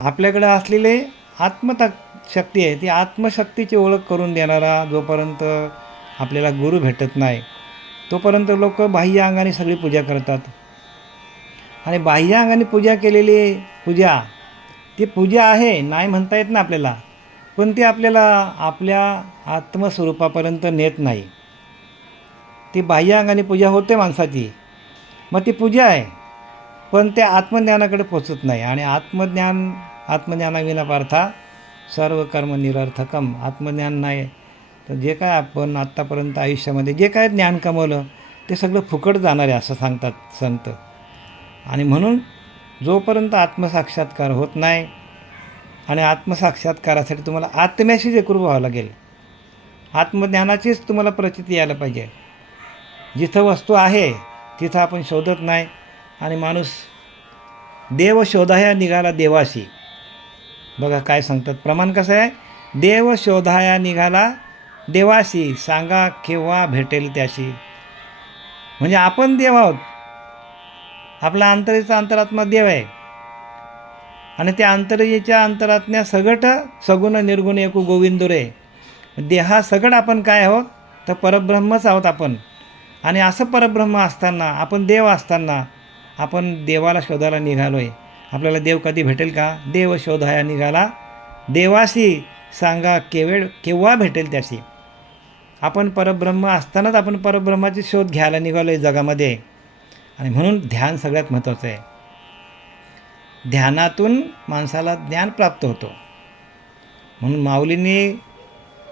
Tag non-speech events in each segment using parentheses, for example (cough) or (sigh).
आपल्याकडे असलेले आत्मता शक्ती आहे ती आत्मशक्तीची ओळख करून देणारा जोपर्यंत आपल्याला गुरु भेटत नाही तोपर्यंत लोक बाह्य अंगाने सगळी पूजा करतात. आणि बाह्य अंगाने पूजा केलेली पूजा ती पूजा आहे नाही म्हणता येत ना आपल्याला पण ती आपल्याला आपल्या आत्मस्वरूपापर्यंत नेत नाही. ती बाह्य अंगाने पूजा होते माणसाची मग ती पूजा आहे पण त्या आत्मज्ञानाकडे पोचत नाही. आणि आत्मज्ञान आत्मज्ञानाविना पार्था सर्व कर्म निरर्थकम आत्मज्ञान नाही तर जे काय आपण आत्तापर्यंत आयुष्यामध्ये जे काय ज्ञान कमवलं ते सगळं फुकट जाणार आहे असं सांगतात संत. आणि म्हणून जोपर्यंत आत्मसाक्षात्कार होत नाही आणि आत्मसाक्षात्कारासाठी तुम्हाला आत्म्याशीच एकरूप व्हावं लागेल आत्मज्ञानाचीच तुम्हाला प्रचिती यायला पाहिजे. जिथं वस्तू आहे तिथं आपण शोधत नाही आणि माणूस देव शोधाया निघाला देवाशी. बघा काय सांगतात. प्रमाण कसं आहे? देव शोधाया निघाला देवाशी सांगा केव्हा भेटेल त्याशी. म्हणजे आपण देव आहोत. आपला आंतरीचा अंतरात्मा देव आहे. आणि त्या अंतरीच्या अंतरात्म्या सगट सगुण निर्गुण एकू गोविंद रे. देहा सगट आपण काय आहोत? तर परब्रह्मच आहोत आपण. आणि असं परब्रह्म असताना आपण देव असताना आपण देवाला शोधायला निघालो आहे आपल्याला देव कधी भेटेल का? देव शोधाया निघाला. देवाशी सांगा केवेळ केव्हा भेटेल त्याशी? आपण परब्रह्म असतानाच आपण परब्रह्माची शोध घ्यायला निघालो आहे जगामध्ये. आणि म्हणून ध्यान सगळ्यात महत्त्वाचं आहे. ध्यानातून माणसाला ज्ञान प्राप्त होतो. म्हणून माऊलींनी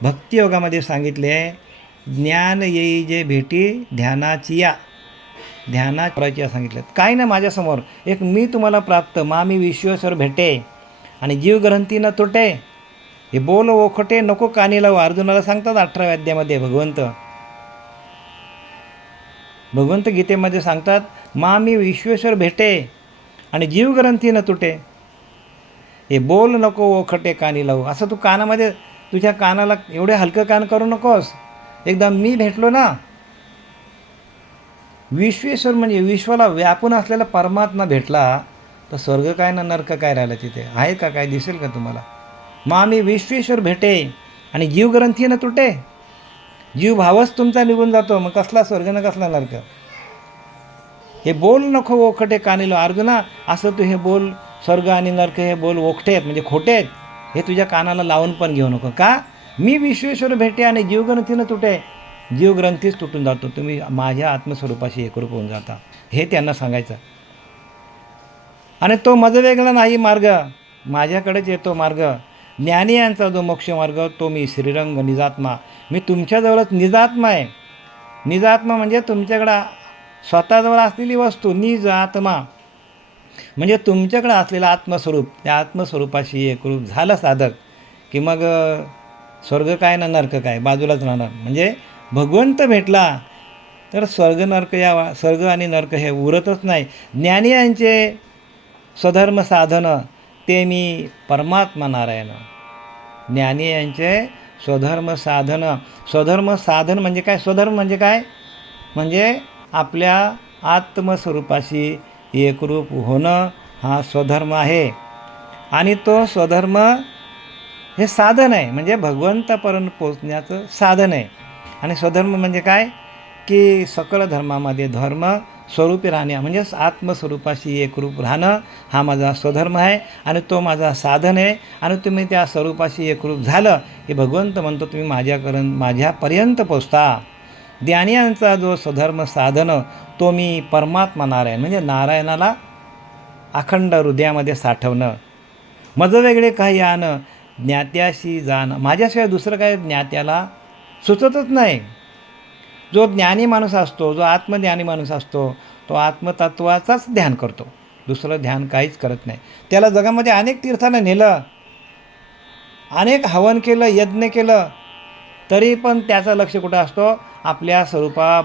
भक्तियोगामध्ये सांगितले ज्ञान येई जे भेटी ध्यानाची या. ध्यानात करायची सांगितलं. काही नाही माझ्यासमोर. एक मी तुम्हाला प्राप्त मा मी विश्वेश्वर भेटे. आणि जीवग्रंथी न तुटे. हे बोल ओखटे नको कानी लावू. अर्जुनाला सांगतात अठराव्या अध्यामध्ये भगवंत. भगवंत गीतेमध्ये सांगतात मा मी विश्वेश्वर भेटे. आणि जीवग्रंथी न तुटे. हे बोल नको ओखटे कानी लावू. असं तू कानामध्ये तुझ्या कानाला एवढे हलकं कान करू नकोस. एकदा मी भेटलो ना विश्वेश्वर म्हणजे विश्वाला व्यापून असलेला परमात्मा भेटला तर स्वर्ग काय ना नर्क काय राहिलं तिथे? आहे का काय? दिसेल का तुम्हाला? मग आम्ही विश्वेश्वर भेटे आणि जीवग्रंथी न तुटे. जीव भावच तुमचा निघून जातो. मग कसला स्वर्ग ना कसला नर्क? हे बोल नको ओखटे कानिलो. अर्जुना असं तू हे बोल. स्वर्ग आणि नर्क हे बोल ओखटे आहेत म्हणजे खोटे आहेत. हे तुझ्या कानाला लावून पण घेऊ नको. का? मी विश्वेश्वर भेटे आणि जीवग्रंथीनं तुटे. जीवग्रंथीच तुटून जातो. तुम्ही माझ्या आत्मस्वरूपाशी एकरूप होऊन जाता. हे त्यांना सांगायचं. आणि तो मज वेगळा नाही मार्ग. माझ्याकडेच येतो मार्ग. ज्ञानी यांचा जो मोक्ष मार्ग तो मी श्रीरंग निजात्मा. मी तुमच्याजवळच निजात्मा आहे. निजात्मा म्हणजे तुमच्याकडं स्वतःजवळ असलेली वस्तू निज आत्मा म्हणजे तुमच्याकडं असलेलं आत्मस्वरूप त्या आत्मस्वरूपाशी एकरूप झालं साधक. की मग स्वर्ग काय ना नर्क काय? बाजूलाच राहणार. म्हणजे भगवंत भेटला तर स्वर्ग नर्क या स्वर्ग आणि नर्क हे उरतच नाही. ज्ञानी यांचे स्वधर्म साधनं ते मी परमात्मा नारायण. ज्ञानी यांचे स्वधर्म साधनं स्वधर्म साधन म्हणजे काय? स्वधर्म म्हणजे काय? म्हणजे आपल्या आत्मस्वरूपाशी एकरूप होणं हा स्वधर्म आहे. आणि तो स्वधर्म हे साधन आहे. म्हणजे भगवंतापर्यंत पोचण्याचं साधन आहे. आणि स्वधर्म म्हणजे काय? की सकल धर्मामध्ये धर्म स्वरूपी राहणे. म्हणजेच आत्मस्वरूपाशी एकरूप राहणं हा माझा स्वधर्म आहे आणि तो माझा साधन आहे. आणि तुम्ही त्या स्वरूपाशी एकरूप झालं की भगवंत म्हणतो तुम्ही माझ्यापर्यंत माझ्यापर्यंत पोचता. ज्ञानियांचा जो स्वधर्म साधन तो मी परमात्मा नारायण म्हणजे नारायणाला अखंड हृदयामध्ये साठवणं. मज वेगळे काही आणं ज्ञात्याशी जाणं. माझ्याशिवाय दुसरं काय ज्ञात्याला सुचतच नाही. जो ज्ञानी माणूस असतो जो आत्मज्ञानी माणूस असतो तो आत्मतत्वाचाच ध्यान करतो. दुसरं ध्यान काहीच करत नाही. त्याला जगामध्ये अनेक तीर्थानं नेलं अनेक हवन केलं यज्ञ केलं तरी पण त्याचं लक्ष कुठं असतो? आपल्या स्वरूपा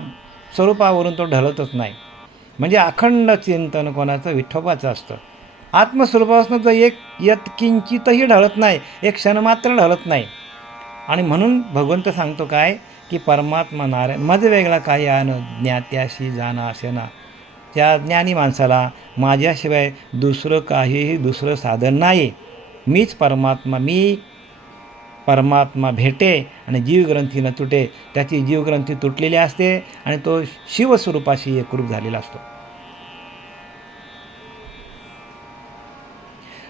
स्वरूपावरून तो ढळतच नाही. म्हणजे अखंड चिंतन कोणाचं? विठोबाचं असतं. आत्मस्वरूपापासून तो एक यत किंचितही ढळत नाही. एक क्षण मात्र ढळत नाही. आणि म्हणून भगवंत सांगतो काय की परमात्मा नारायण मज वेगळा काही आण ज्ञात्याशी जाणं असे ना त्या ज्ञानी माणसाला माझ्याशिवाय दुसरं काहीही दुसरं साधन नाही मीच परमात्मा मी परमात्मा भेटे आणि जीवग्रंथी न तुटे. त्याची जीवग्रंथी तुटलेली असते आणि तो शिवस्वरूपाशी एकरूप झालेला असतो.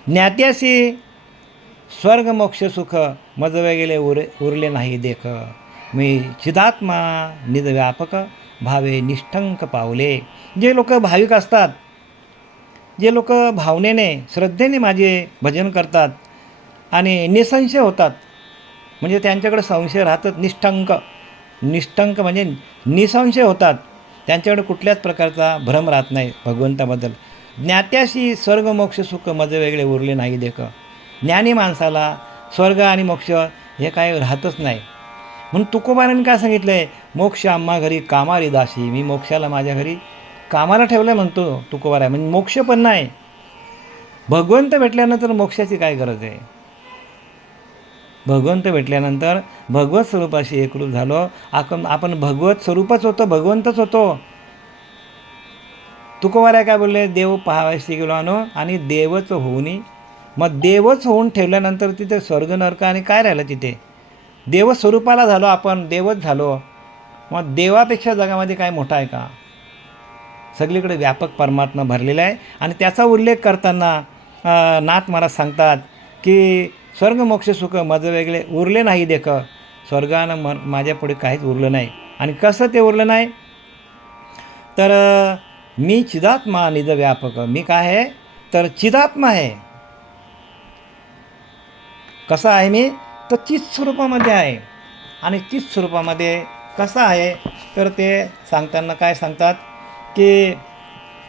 ज्ञात्याशी स्वर्ग मोक्ष सुख मजवे गेले उरे उरले नाही देख. मी चिदात्मा निदव्यापक भावे निष्ठंक पावले. जे लोक भाविक असतात जे लोक भावनेने श्रद्धेने माझे भजन करतात आणि निसंशय होतात म्हणजे त्यांच्याकडे संशय राहतात निष्ठंक. निष्ठंक म्हणजे निसंशय होतात. त्यांच्याकडे कुठल्याच प्रकारचा भ्रम राहत नाही भगवंताबद्दल. ज्ञात्याशी स्वर्ग मोक्ष सुख मज वेगळे उरले नाही देख. ज्ञानी माणसाला स्वर्ग आणि मोक्ष हे काय राहतच नाही. म्हणून तुकोबारांनी काय सांगितलं आहे मोक्ष आम्हा घरी कामारी दासी मी मोक्षाला माझ्या घरी कामाला ठेवलं म्हणतो तुकोबारा म्हणजे मोक्ष पण नाही. भगवंत भेटल्यानंतर मोक्षाची काय गरज आहे? भगवंत भेटल्यानंतर भगवत स्वरूपाशी एकरूप झालो. आपण आपण भगवत स्वरूपच होतो भगवंतच होतो. तुकोबारा काय बोलले? देव पहावायशी गेलो आणो आणि देवच होऊनी मग देवच होऊन ठेवल्यानंतर तिथे स्वर्ग नरक आणि काय राहिलं तिथे? देवस्वरूपाला झालो आपण देवच झालो. मग देवापेक्षा जगामध्ये काय मोठा आहे का? सगळीकडे व्यापक परमात्मा भरलेला आहे. आणि त्याचा उल्लेख करताना नाथ महाराज सांगतात की स्वर्ग मोक्ष सुख मज वेगळे उरले नाही देख. स्वर्गानं म माझ्यापुढे काहीच उरलं नाही. आणि कसं ते उरलं नाही? तर मी चिदात्मा निज व्यापक. मी काय आहे? तर चिदात्मा आहे. कसा आहे मी? तर तीच स्वरूपामध्ये आहे. आणि तीच स्वरूपामध्ये कसा आहे? तर ते सांगताना काय सांगतात? की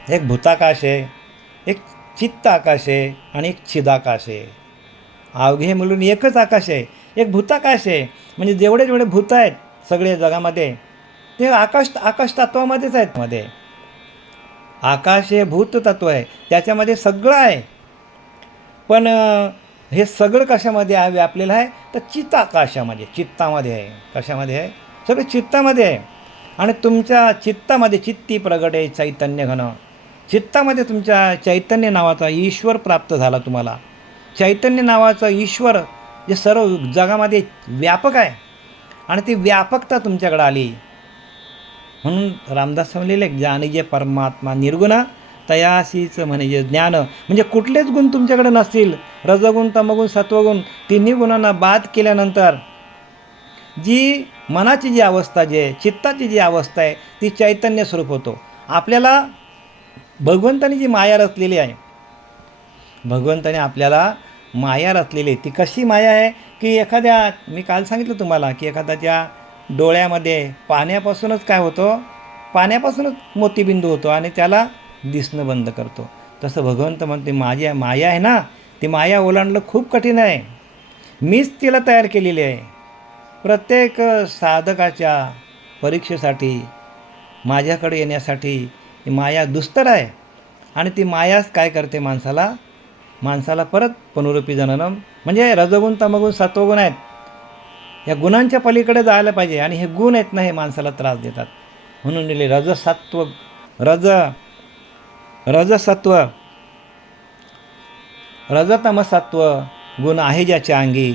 एक भूताकाश आहे एक चित्त आकाश आहे आणि एक छिदाकाश आहे. अवघे मिळून एकच आकाश आहे. एक भूताकाश आहे. म्हणजे जेवढे जेवढे भूत आहेत सगळे जगामध्ये ते आकाश आकाश तत्वामध्येच आहेत. मध्ये आकाश हे भूत तत्व आहे. त्याच्यामध्ये सगळं आहे. पण हे सगळं कशामध्ये आहे? व्यापलेलं आहे तर चित्ताकाशामध्ये चित्तामध्ये आहे. कशामध्ये आहे? सगळं चित्तामध्ये आहे. आणि तुमच्या चित्तामध्ये चित्ती प्रगट आहे चैतन्य घन. चित्तामध्ये तुमच्या चैतन्य नावाचा ईश्वर प्राप्त झाला तुम्हाला. चैतन्य नावाचा ईश्वर जे सर्व जगामध्ये व्यापक आहे. आणि ती व्यापकता तुमच्याकडे आली. म्हणून रामदास म्हणलेले ज्ञानी जे परमात्मा निर्गुण तयासीच म्हणजे ज्ञान. म्हणजे कुठलेच गुण तुमच्याकडे नसतील. रजगुण तमगुण सत्वगुण तिन्ही गुणांना बाद केल्यानंतर जी मनाची जी अवस्था जी आहे चित्ताची जी अवस्था आहे ती चैतन्य स्वरूप होतो. आपल्याला भगवंताने जी माया रचलेली आहे भगवंताने आपल्याला माया रचलेली आहे. ती कशी माया आहे की एखाद्या मी काल सांगितलं तुम्हाला की एखाद्याच्या डोळ्यामध्ये पाण्यापासूनच काय होतो? पाण्यापासूनच मोतीबिंदू होतो आणि त्याला दिसणं बंद करतो. तसं भगवंत म्हणते माझी माया आहे ना ती माया ओलांडलं खूप कठीण आहे. मीच तिला तयार केलेली आहे. प्रत्येक साधकाच्या परीक्षेसाठी माझ्याकडे येण्यासाठी ती माया दुस्तर आहे. आणि ती मायाच काय करते माणसाला? माणसाला परत पुनरुपी जननम म्हणजे रजगुण तमगुण सत्वगुण आहेत. या गुणांच्या पलीकडे जायला पाहिजे आणि हे गुण आहेत ना हे माणसाला त्रास देतात. म्हणून दिले रजसत्व रज रजसत्व. रजतमसत्व गुण आहे ज्याच्या अंगी.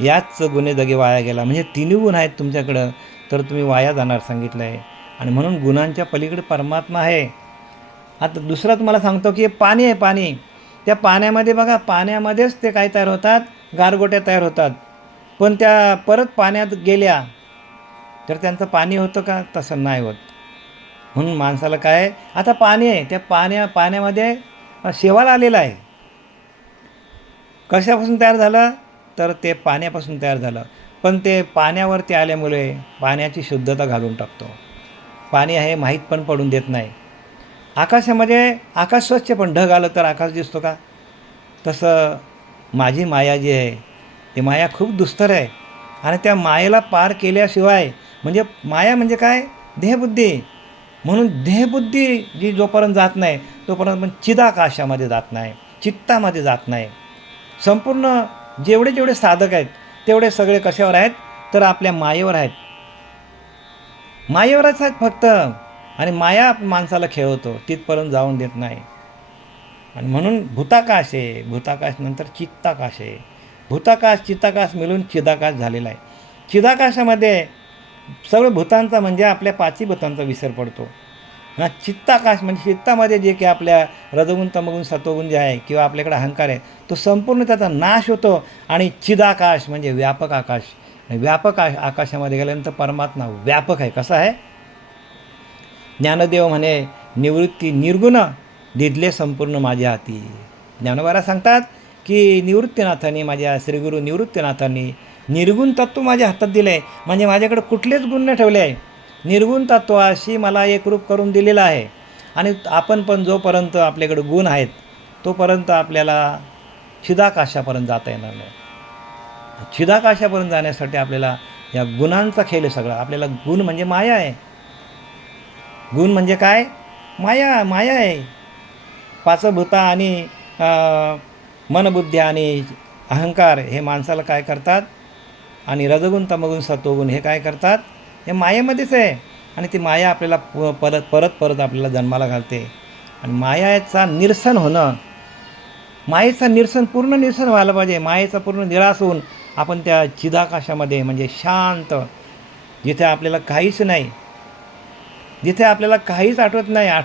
याच गुन्हे जगे वाया गेला. म्हणजे तिन्ही गुण आहेत तुमच्याकडं. तर तुम्ही वाया जाणार सांगितलं आहे आणि म्हणून गुणांच्या पलीकडे परमात्मा आहे. आता दुसरं तुम्हाला सांगतो की हे पाणी आहे पाणी. त्या पाण्यामध्ये बघा पाण्यामध्येच ते काय तयार होतात? गारगोट्या तयार होतात. पण त्या परत पाण्यात गेल्या तर त्यांचं पाणी होतं का? तसं नाही होत. म्हणून माणसाला काय आहे? आता पाणी आहे. त्या पाण्या पाण्यामध्ये शेवाळ आलेला आहे. कशापासून तयार झालं? तर ते पाण्यापासून तयार झालं. पण ते पाण्यावरती आल्यामुळे पाण्याची शुद्धता घालून टाकतो. पाणी आहे माहीत पण पडून देत नाही. आकाशामध्ये आकाश स्वच्छ पण ढग आलं तर आकाश दिसतो का? तसं माझी माया जी आहे ती माया खूप दुस्तर आहे. आणि त्या मायेला पार केल्याशिवाय म्हणजे माया म्हणजे काय? देहबुद्धी. म्हणून देहबुद्धी जी जोपर्यंत जात नाही तोपर्यंत पण चिदाकाशामध्ये जात नाही चित्तामध्ये जात नाही. संपूर्ण जेवढे जेवढे साधक आहेत तेवढे सगळे कशावर आहेत? तर आपल्या मायेवर आहेत. मायेवरच आहेत फक्त. आणि माया माणसाला खेळवतो तिथपर्यंत जाऊन देत नाही. आणि म्हणून भूताकाश आहे. भूताकाश नंतर चित्ताकाश आहे. भूताकाश चित्ताकाश मिळून चिदाकाश झालेला आहे. चिदाकाशामध्ये सर्व भूतांचा म्हणजे आपल्या पाचही भूतांचा विसर पडतो. चित्ताकाश म्हणजे चित्तामध्ये जे की आपल्या रजगुण तमगुण सत्वगुण जे आहे किंवा आपल्याकडे अहंकार आहे तो संपूर्ण त्याचा नाश होतो. आणि चिदाकाश म्हणजे व्यापक आकाश. व्यापक आ आकाशामध्ये गेल्यानंतर परमात्मा व्यापक आहे. कसा आहे? ज्ञानदेव म्हणे निवृत्ती निर्गुण दिदले संपूर्ण माझ्या हाती. ज्ञानोबारा सांगतात की निवृत्तीनाथांनी माझ्या श्रीगुरू निवृत्तीनाथांनी निर्गुण तत्व माझ्या हातात दिले आहे म्हणजे माझ्याकडे कुठलेच गुण नाही ठेवले आहे. निर्गुण तत्वाशी मला एकरूप करून दिलेलं आहे. आणि आपण पण जोपर्यंत आपल्याकडे गुण आहेत तोपर्यंत आपल्याला छिदाकाशापर्यंत जाता येणार नाही. छिदाकाशापर्यंत जाण्यासाठी आपल्याला या गुणांचा खेळ सगळं सगळा. आपल्याला गुण म्हणजे माया आहे. गुण म्हणजे काय? माया माया आहे. पाचभूता आणि मनबुद्धी आणि अहंकार हे माणसाला काय करतात? आणि रजगुण तमगुण सत्वगुण हे काय करतात? हे मायेमध्येच आहे. आणि ती माया आपल्याला प परत परत परत आपल्याला जन्माला घालते. आणि मायाचा निरसन होणं मायेचा निरसन पूर्ण निरसन व्हायला पाहिजे. मायेचा पूर्ण निराश होऊन आपण त्या चिदाकाशामध्ये म्हणजे शांत जिथे आपल्याला काहीच नाही जिथे आपल्याला काहीच आठवत नाही आठ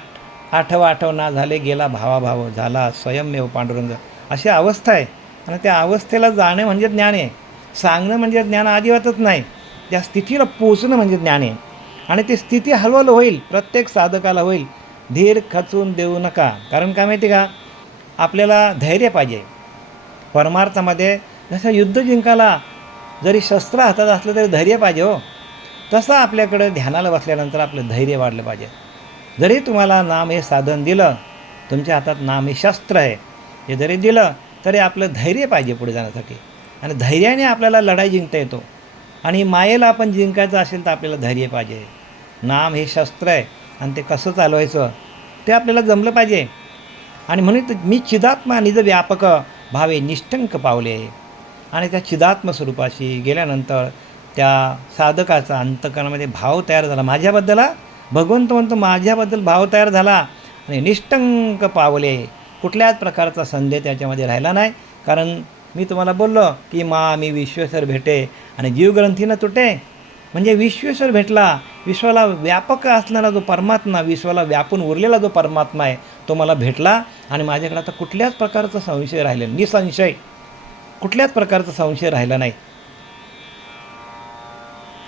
आठव आठव ना झाले गेला भावाभाव झाला स्वयंमेव पांडुरंग अशी अवस्था आहे. आणि त्या अवस्थेला जाणं म्हणजे ज्ञान आहे. सांगणं म्हणजे ज्ञान अजिबातच नाही. त्या स्थितीला पोचणं म्हणजे ज्ञान आहे. आणि ती स्थिती हळूहळू होईल प्रत्येक साधकाला होईल. धीर खचून देऊ नका. कारण काय माहिती का? आपल्याला धैर्य पाहिजे. परमार्थामध्ये जसं युद्ध जिंकायला जरी शस्त्र हातात असलं तरी धैर्य पाहिजे हो. तसं आपल्याकडं ध्यानाला बसल्यानंतर आपलं धैर्य वाढलं पाहिजे. जरी तुम्हाला नाम हे साधन दिलं तुमच्या हातात नाम हे शस्त्र आहे. हे जरी दिलं तरी आपलं धैर्य पाहिजे पुढे जाण्यासाठी. आणि धैर्याने आपल्याला लढाई जिंकता येतो. आणि मायेला आपण जिंकायचं असेल तर आपल्याला धैर्य पाहिजे. नाम हे शस्त्र आहे. आणि ते कसं चालवायचं? ते आपल्याला जमलं पाहिजे. आणि म्हणून तर मी चिदात्मा निज व्यापक भावे निष्ठंक पावले. आणि त्या चिदात्म स्वरूपाशी गेल्यानंतर त्या साधकाचा अंतकरणामध्ये भाव तयार झाला. माझ्याबद्दल हा, भगवंत म्हणतो माझ्याबद्दल भाव तयार झाला आणि निष्ठंक पावले. कुठल्याच प्रकारचा संदेह त्याच्यामध्ये राहिला नाही. कारण मी तुम्हाला बोललो की मा मी विश्वेश्वर भेटे आणि जीवग्रंथी न तुटे. म्हणजे विश्वेश्वर भेटला विश्वाला व्यापक असणारा जो परमात्मा विश्वाला व्यापून उरलेला जो परमात्मा आहे तो मला भेटला आणि माझ्याकडे आता कुठल्याच प्रकारचा संशय राहिलेला निसंशय. कुठल्याच प्रकारचा संशय राहिला नाही.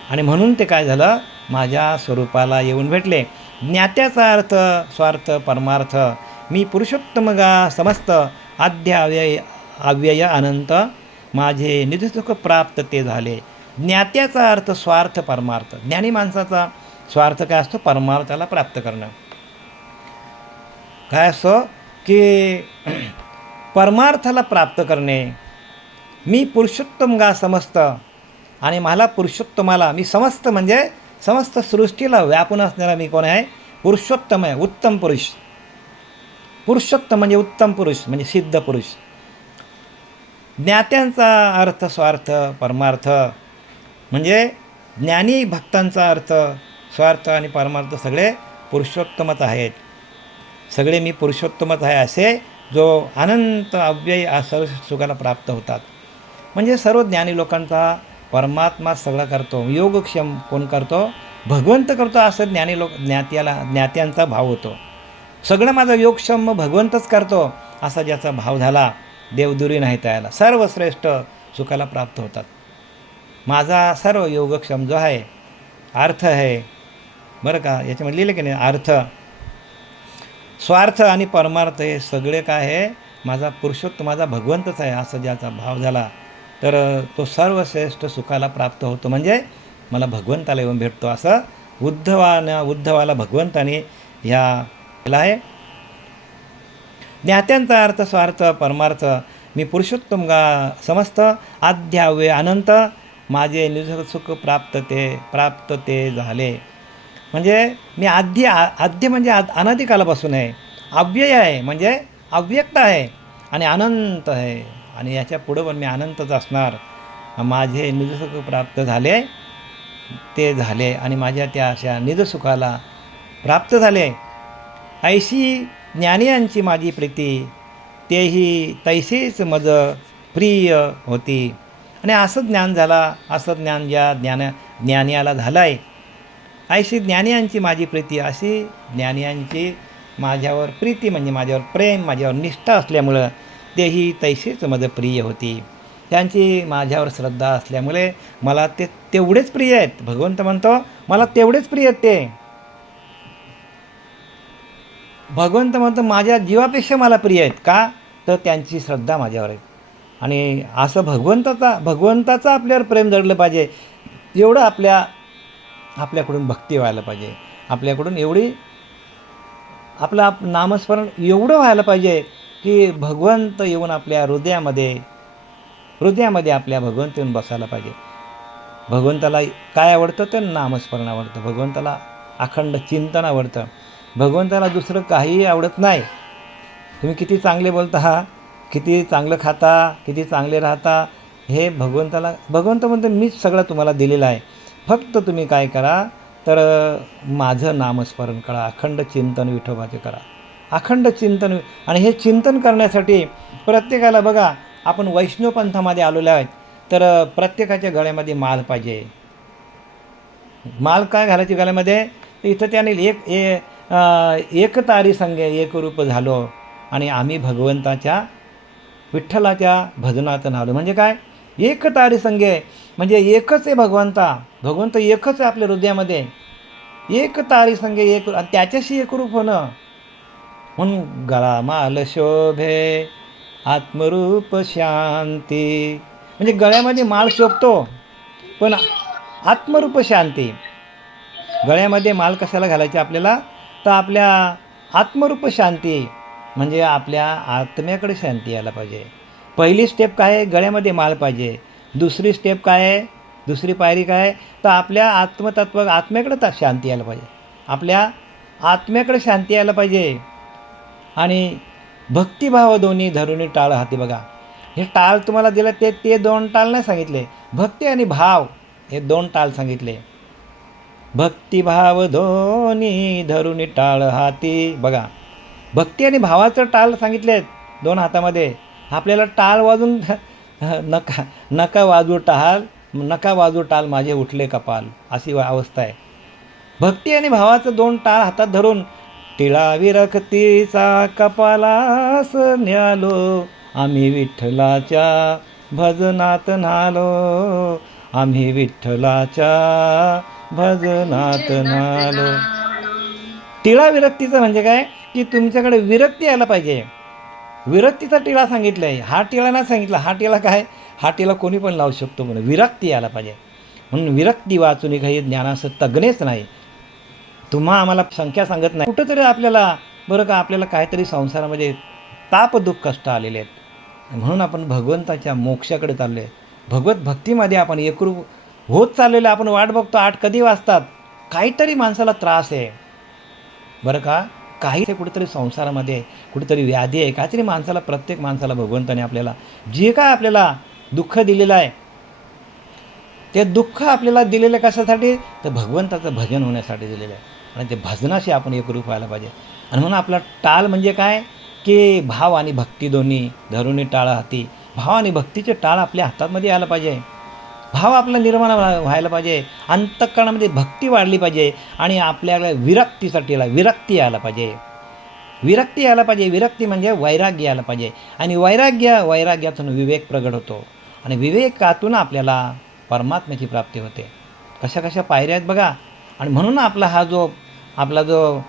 आणि म्हणून ते काय झालं? माझ्या स्वरूपाला येऊन भेटले. ज्ञात्याचा अर्थ स्वार्थ परमार्थ मी पुरुषोत्तम गा समस्त आद्य अव्यय अनंत माझे निधसुख प्राप्त ते झाले. ज्ञात्याचा अर्थ स्वार्थ परमार्थ. ज्ञानी माणसाचा स्वार्थ काय असतो? परमार्थाला प्राप्त करणं. काय असतं? की परमार्थाला प्राप्त करणे. मी पुरुषोत्तम गा समस्त आणि मला पुरुषोत्तमाला मी समस्त म्हणजे समस्त सृष्टीला व्यापून असणारा मी कोण आहे? पुरुषोत्तम आहे. उत्तम पुरुष. पुरुषोत्तम म्हणजे उत्तम पुरुष म्हणजे सिद्ध पुरुष. ज्ञात्यांचा अर्थ स्वार्थ परमार्थ म्हणजे ज्ञानी भक्तांचा अर्थ स्वार्थ आणि परमार्थ सगळे पुरुषोत्तमच आहेत. सगळे मी पुरुषोत्तमच आहे असे जो अनंत अव्यय सर्व सुखाला प्राप्त होतात. म्हणजे सर्व ज्ञानी लोकांचा परमात्मा सगळं करतो. योगक्षम कोण करतो? भगवंत करतो असं ज्ञानी लोक ज्ञात्याला ज्ञात्यांचा भाव होतो. सगळं माझा योगक्षम भगवंतच करतो असा ज्याचा भाव झाला देवदुरी नाही त्याला. सर्वश्रेष्ठ सुखाला प्राप्त होतात. माझा सर्व योगक्षम जो आहे अर्थ आहे बरं का? याच्यामध्ये लिहिलं की नाही? अर्थ. स्वार्थ आणि परमार्थ हे सगळे काय आहे? माझा पुरुषोत्तम माझा भगवंतच आहे असं ज्याचा भाव झाला तर तो सर्वश्रेष्ठ सुखाला प्राप्त होतो म्हणजे मला भगवंताला येऊन भेटतो असं. उद्धवानं उद्धवाला भगवंताने ह्या केला आहे. ज्ञात्यांचा अर्थ स्वार्थ परमार्थ मी पुरुषोत्तम गा समस्त आध्यावे अनंत माझे निजसुख प्राप्त ते प्राप्त ते झाले. म्हणजे मी आद्य आ- आद्य म्हणजे आ अनादिकालापासून आहे. अव्यय आहे म्हणजे अव्यक्त आहे आणि अनंत आहे. आणि याच्या पुढं पण मी अनंतच असणार. माझे निजसुख प्राप्त झाले ते झाले आणि माझ्या त्या अशा निजसुखाला प्राप्त झाले. ऐशी ज्ञानियांची माझी प्रीती. तेही तैसेच मज प्रिय होती. आणि असं ज्ञान झाला असं ज्ञान ज्या ज्ञान ज्ञानियाला झालं आहे अशी ज्ञानियांची माझी प्रीती अशी ज्ञानियांची माझ्यावर प्रीती म्हणजे माझ्यावर प्रेम माझ्यावर निष्ठा असल्यामुळं तेही तैसेच माझं प्रिय होती. त्यांची माझ्यावर श्रद्धा असल्यामुळे मला ते तेवढेच प्रिय आहेत. भगवंत म्हणतो मला तेवढेच प्रिय आहेत ते. भगवंत म्हणतो माझ्या जीवापेक्षा मला प्रिय आहेत का? तर त्यांची श्रद्धा माझ्यावर आहे. आणि असं भगवंताचा भगवंताचा आपल्यावर प्रेम जडलं पाहिजे. एवढं आपल्या आपल्याकडून भक्ती व्हायला पाहिजे. आपल्याकडून एवढी आपलं आप नामस्मरण एवढं व्हायला पाहिजे की भगवंत येऊन आपल्या हृदयामध्ये हृदयामध्ये आपल्या भगवंत येऊन बसायला पाहिजे. भगवंताला काय आवडतं? तर नामस्मरण आवडतं. भगवंताला अखंड चिंतन आवडतं. भगवंताला दुसरं काहीही आवडत नाही. तुम्ही किती चांगले बोलता हा किती चांगलं खाता किती चांगले राहता हे भगवंताला भगवंत म्हणते मीच सगळं तुम्हाला दिलेलं आहे. फक्त तुम्ही काय करा तर माझं नामस्मरण करा अखंड चिंतन विठोबाचे करा. अखंड चिंतन आणि हे चिंतन करण्यासाठी प्रत्येकाला बघा आपण वैष्णव पंथामध्ये आलेलो आहेत तर प्रत्येकाच्या गळ्यामध्ये माल पाहिजे. माल काय घालायची गळ्यामध्ये? इथं त्याने एक ए एकतारी एक एकरूप संगे झालो आणि आम्ही भगवंताच्या विठ्ठलाच्या भजनात आलो म्हणजे काय? एक तारी संगे म्हणजे एकच आहे भगवंता. भगवंत एकच आहे आपल्या हृदयामध्ये. एक तारी संगे एक आणि त्याच्याशी एकरूप होणं. म्हणून गळामाल शोभे आत्मरूप शांती. म्हणजे गळ्यामध्ये माल शोभतो पण आत्मरूप शांती. गळ्यामध्ये माल कशाला घालायचे आपल्याला? तर आपल्या आत्मरूप शांती म्हणजे आपल्या आत्म्याकडे शांती यायला पाहिजे. पहिली स्टेप काय आहे? गळ्यामध्ये माल पाहिजे. दुसरी स्टेप काय आहे? दुसरी पायरी काय आहे? तर आपल्या आत्मतत्व आत्म्याकडे तर शांती यायला पाहिजे. आपल्या आत्म्याकडे शांती यायला पाहिजे. आणि भक्तिभाव दोन्ही धरून टाळ हाती बघा. हे टाळ तुम्हाला दिलं ते ते दोन टाळ नाही सांगितले. भक्ती आणि भाव हे दोन टाळ सांगितले. भक्तिभाव दोन्ही धरून टाळ हाती. बघा भक्ती आणि भावाचं टाळ सांगितलेत दोन हातामध्ये. आपल्याला टाळ वाजून (laughs) नका नका वाजू टाळ नका वाजू टाळ माझे उठले कपाल अशी अवस्था आहे. भक्ती आणि भावाचं दोन टाळ हातात धरून टिळा विरक्तीचा कपालास न्यालो आम्ही विठ्ठलाच्या भजनात न्हालो आम्ही विठ्ठलाच्या भजनात नालो. टिळा विरक्तीचं म्हणजे काय? की तुमच्याकडे विरक्ती यायला पाहिजे. विरक्तीचा टिळा सांगितलं आहे हा टिळा नाही सांगितला. हा टिळा काय? हा टिळा कोणी पण लावू शकतो म्हणून. विरक्ती यायला पाहिजे. म्हणून विरक्ती वाचून काही ज्ञानाचं तज्ञच नाही. तुम्हा आम्हाला संख्या सांगत नाही. कुठंतरी आपल्याला बरं का आपल्याला काहीतरी संसारामध्ये ताप दुःख कष्ट आलेले आहेत. म्हणून आपण भगवंताच्या मोक्षाकडे चाललो आहे भगवत भक्तीमध्ये आपण एकरूप होत चाललेलं आपण वाट बघतो आठ कधी वाजतात? काहीतरी माणसाला त्रास आहे. बरं का? काही ते कुठेतरी संसारामध्ये कुठेतरी व्याधी आहे. काहीतरी माणसाला प्रत्येक माणसाला भगवंताने आपल्याला जे काय आपल्याला दुःख दिलेलं आहे ते दुःख आपल्याला दिलेलं कशासाठी? तर भगवंताचं भजन होण्यासाठी दिलेलं आहे. आणि ते भजनाशी आपण एकरूप व्हायला पाहिजे. आणि म्हणून आपला टाळ म्हणजे काय? की भाव आणि भक्ती दोन्ही धरुणी टाळ हाती. भाव आणि भक्तीचे टाळ आपल्या हातामध्ये यायला पाहिजे. भाव आपला निर्माण व्हायला पाहिजे. अंतःकरणामध्ये भक्ती वाढली पाहिजे आणि आपल्याला विरक्तीसाठी विरक्ती यायला पाहिजे. विरक्ती यायला पाहिजे. विरक्ती म्हणजे वैराग्य यायला पाहिजे. आणि वैराग्य वैराग्यातून विवेक प्रगट होतो. आणि विवेकातून आपल्याला परमात्म्याची प्राप्ती होते. कशा कशा पायऱ्या आहेत बघा. आणि म्हणून आपला हा जो आपला जो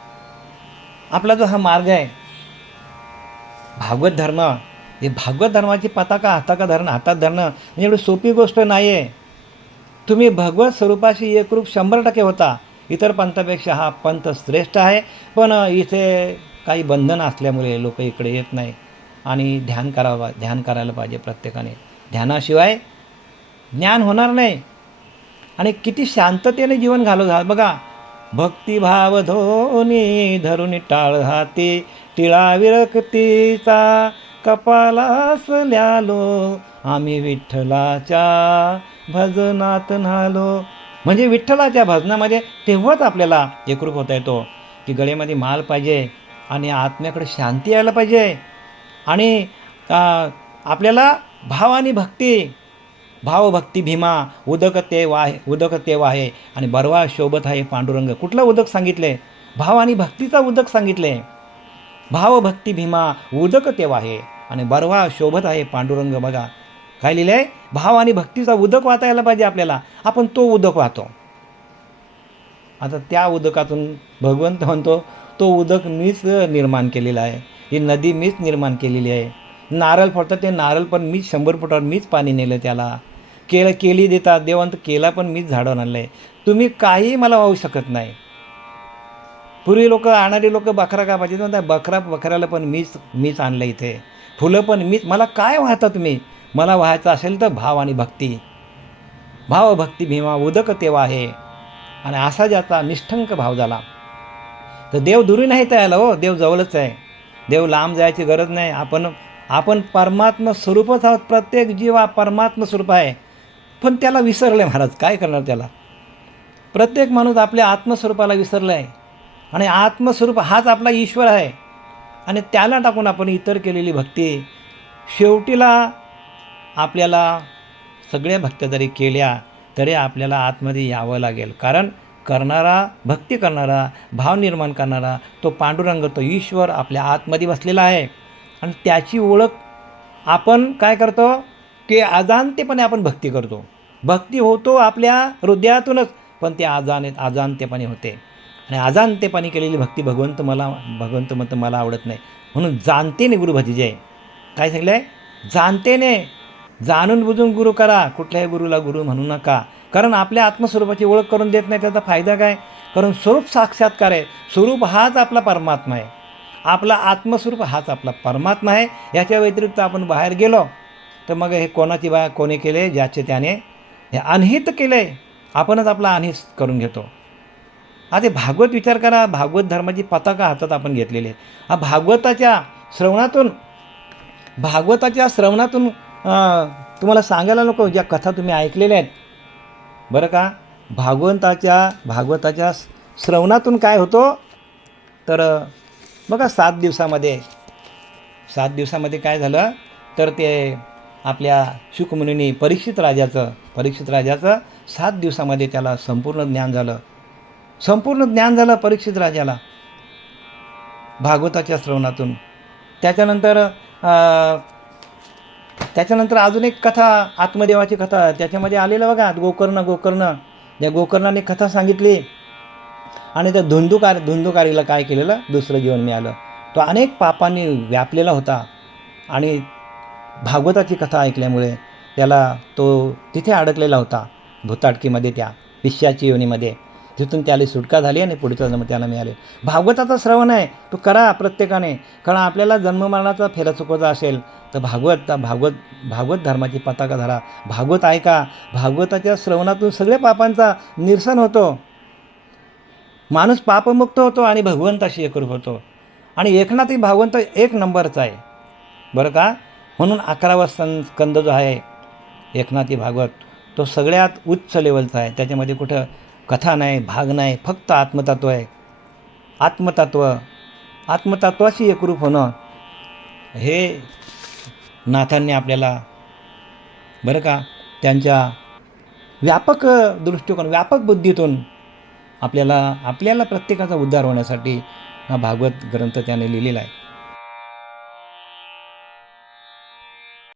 आपला जो हा मार्ग आहे भागवत धर्म हे भागवत धर्माची पताका हाताका धरणं हातात धरणं म्हणजे एवढी सोपी गोष्ट नाही आहे तुम्ही भगवत स्वरूपाशी एकरूप शंभर टक्के होता. इतर पंथापेक्षा हा पंथ श्रेष्ठ आहे. पण इथे काही बंधनं असल्यामुळे लोक इकडे येत नाही. आणि ध्यान करावा ध्यान करायला पाहिजे प्रत्येकाने. ध्यानाशिवाय ज्ञान होणार नाही. आणि किती शांततेने जीवन घालू घाल बघा. भक्तिभाव धोनी धरून टाळ हाती टिळा विरक्तीचा कपालास ल्यालो आम्ही विठ्ठलाच्या भजनात न्हालो म्हणजे विठ्ठलाच्या भजनामध्ये तेव्हाच आपल्याला एकरूप होता येतो की गळेमध्ये माल पाहिजे आणि आत्म्याकडे शांती यायला पाहिजे. आणि आपल्याला भाव आणि भक्ती भावभक्ती भीमा उदक ते वाहे उदक ते वाहे आणि बरवा शोभत आहे पांडुरंग. कुठलं उदक सांगितले? भाव आणि भक्तीचा उदक सांगितले. भावभक्ती भीमा उदक तेव्हा आहे. आणि बरवा शोभत आहे पांडुरंग बघा. काय लिहिलं आहे भाव आणि भक्तीचा उदक वाचायला पाहिजे आपल्याला. आपण तो उदक वाहतो आता त्या उदकातून भगवंत म्हणतो तो उदक मीच निर्माण केलेला आहे. ही नदी मीच निर्माण केलेली आहे. नारळ फोडतात ते नारळ पण मीच शंभर फुटावर मीच पाणी नेलं त्याला. केलं केली देतात देवांत केला पण मीच झाडं आणलं आहे तुम्ही काही मला वाहू शकत नाही. पूर्वी लोक आणणारी लोक बकरा का पाहिजे म्हणतात बकरा बकऱ्याला पण मीच मीच आणलं इथे. फुलं पण मीच मला काय वाहता तुम्ही? मला व्हायचं असेल तर भाव आणि भक्ती. भाव भक्ती भीमा उदक तेव्हा आहे. आणि असा ज्याचा निष्ठंक भाव झाला. तर देव दुरी नाही तयाला हो देव जवळच आहे. देव लांब जायची गरज नाही. आपण आपण परमात्मा स्वरूपच आहोत. प्रत्येक जीव हा परमात्मा स्वरूप आहे. पण त्याला विसरलं आहे महाराज काय करणार त्याला? प्रत्येक माणूस आपल्या आत्मस्वरूपाला विसरलं आहे आणि आत्मस्वरूप हाच आपला ईश्वर आहे. आणि त्याला टाकून आपण इतर केलेली भक्ती शेवटीला आपल्याला सगळ्या भक्त्या जरी केल्या तरी आपल्याला आतमध्ये यावं लागेल. कारण करणारा भक्ती करणारा भाव निर्माण करणारा तो पांडुरंग तो ईश्वर आपल्या आतमध्ये बसलेला आहे. आणि त्याची ओळख आपण काय करतो? की अजाणतेपणे आपण भक्ती करतो. भक्ती होतो आपल्या हृदयातूनच पण ते आजाने अजाणतेपणे होते. आणि अजाणतेपणी केलेली भक्ती भगवंत मला भगवंत मत मला आवडत नाही. म्हणून जाणतेने गुरु भतीजे काय सांगितलं आहे जाणतेने. जाणून बुजून गुरु करा. कुठल्याही गुरुला गुरु म्हणू नका. कारण आपल्या आत्मस्वरूपाची ओळख करून देत नाही त्याचा फायदा काय? कारण स्वरूप साक्षात्कार आहे. स्वरूप हाच आपला परमात्मा आहे. आपला आत्मस्वरूप हाच आपला परमात्मा आहे. याच्या व्यतिरिक्त आपण बाहेर गेलो तर मग हे कोणाची बा कोणी केले ज्याचे त्याने हे अनहित केले? आपणच आपला अनहित करून घेतो. आता भागवत विचार करा. भागवत धर्माची पताका हातात आपण घेतलेली आहे. हा भागवताच्या श्रवणातून भागवताच्या श्रवणातून तुम्हाला सांगायला नको. ज्या कथा तुम्ही ऐकलेल्या आहेत. बरं का? भागवंताच्या भागवताच्या श्रवणातून काय होतो? तर बघा सात दिवसामध्ये. सात दिवसामध्ये काय झालं? तर ते आपल्या शुकमुनींनी परीक्षित राजाचं परीक्षित राजाचं सात दिवसामध्ये त्याला संपूर्ण ज्ञान झालं. संपूर्ण ज्ञान झालं परीक्षित राजाला. भागवताच्या श्रवणातून. त्याच्यानंतर त्याच्यानंतर अजून एक कथा आत्मदेवाची कथा त्याच्यामध्ये आलेलं बघा गोकर्ण गोकर्ण. ज्या गोकर्णाने कथा सांगितली. आणि त्या धुंदुकार धुंदुकारीला काय केलेलं? दुसरं जीवन मिळालं. तो अनेक पापांनी व्यापलेला होता. आणि भागवताची कथा ऐकल्यामुळे त्याला तो तिथे अडकलेला होता. भूताटकीमध्ये त्या पिश्याची योनीमध्ये. तिथून त्याला सुटका झाली आणि पुढचा जन्म त्याला मिळाले. भागवताचा श्रवण आहे. तो करा प्रत्येकाने. कारण आपल्याला जन्ममरणाचा फेरा चुकवायचा असेल तर भागवत भागवत भागवत धर्माची पताका धरा. भागवत ऐका. भागवताच्या श्रवणातून सगळ्या पापांचा निरसन होतो. माणूस पापमुक्त होतो आणि भगवंताशी एकरूप होतो. आणि एकनाथी भागवंत एक नंबरचा आहे. बरं का? म्हणून अकरावा सं स्कंद जो आहे एकनाथी भागवत तो सगळ्यात उच्च लेवलचा आहे. त्याच्यामध्ये कुठं? कथा नाही भाग नाही फक्त आत्मतत्व आहे. आत्मतत्व आत्मतत्वाशी एकरूप होणं हे नाथांनी आपल्याला बरं का त्यांच्या व्यापक दृष्टिकोन व्यापक बुद्धीतून आपल्याला आपल्याला प्रत्येकाचा उद्धार होण्यासाठी हा भागवत ग्रंथ त्याने लिहिलेला आहे.